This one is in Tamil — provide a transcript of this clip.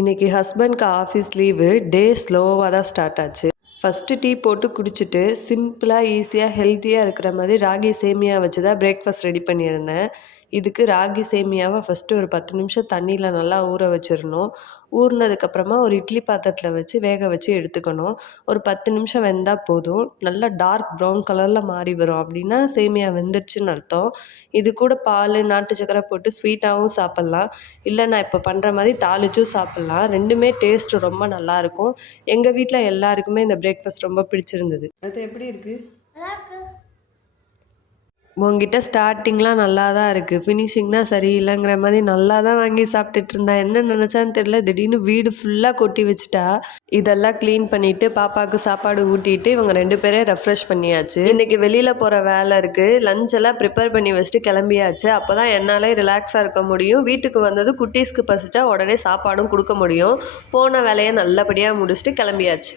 இன்றைக்கி ஹஸ்பண்ட்க்கு ஆஃபீஸ் லீவு. டே ஸ்லோவாக தான் ஸ்டார்ட் ஆச்சு. ஃபஸ்ட்டு டீ போட்டு குடிச்சிட்டு சிம்பிளாக ஈஸியாக ஹெல்த்தியாக இருக்கிற மாதிரி ராகி சேமியா வச்சு தான் பிரேக்ஃபாஸ்ட் ரெடி பண்ணியிருந்தேன். இதுக்கு ராகி சேமியாவை ஃபஸ்ட்டு ஒரு 10 நிமிஷம் தண்ணியில் நல்லா ஊற வச்சிடணும். ஊறினதுக்கப்புறமா ஒரு இட்லி பாத்திரத்தில் வச்சு வேக வச்சு எடுத்துக்கணும். ஒரு 10 நிமிஷம் வெந்தால் போதும். நல்லா டார்க் ப்ரௌன் கலரில் மாறி வரும் அப்படின்னா சேமியா வெந்துருச்சுன்னு அர்த்தம். இது கூட பால், நாட்டு சக்கரை போட்டு ஸ்வீட்டாகவும் சாப்பிட்லாம். இல்லை நான் இப்போ பண்ணுற மாதிரி தாளிச்சும் சாப்பிட்லாம். ரெண்டுமே டேஸ்ட்டு ரொம்ப நல்லாயிருக்கும். எங்கள் வீட்டில் எல்லாருக்குமே இந்த பிரேக்ஃபாஸ்ட் ரொம்ப பிடிச்சிருந்தது. அது எப்படி இருக்குது? உங்ககிட்ட ஸ்டார்டிங்லாம் நல்லா தான் இருக்குது, ஃபினிஷிங் தான் சரியில்லைங்கிற மாதிரி நல்லா தான் வாங்கி சாப்பிட்டுட்டு இருந்தா. என்ன நினச்சான்னு தெரியல, திடீர்னு வீடு ஃபுல்லாக கொட்டி வச்சுட்டா. இதெல்லாம் க்ளீன் பண்ணிவிட்டு பாப்பாவுக்கு சாப்பாடு ஊட்டிட்டு இவங்க 2 பேரே ரெஃப்ரெஷ் பண்ணியாச்சு. இன்றைக்கி வெளியில் போகிற வேலை இருக்குது. லஞ்ச் எல்லாம் ப்ரிப்பேர் பண்ணி வச்சுட்டு கிளம்பியாச்சு. அப்போ தான் என்னாலே ரிலாக்ஸாக இருக்க முடியும். வீட்டுக்கு வந்தது குட்டீஸ்க்கு பசிச்சா உடனே சாப்பாடும் கொடுக்க முடியும். போன வேலையை நல்லபடியாக முடிச்சுட்டு கிளம்பியாச்சு.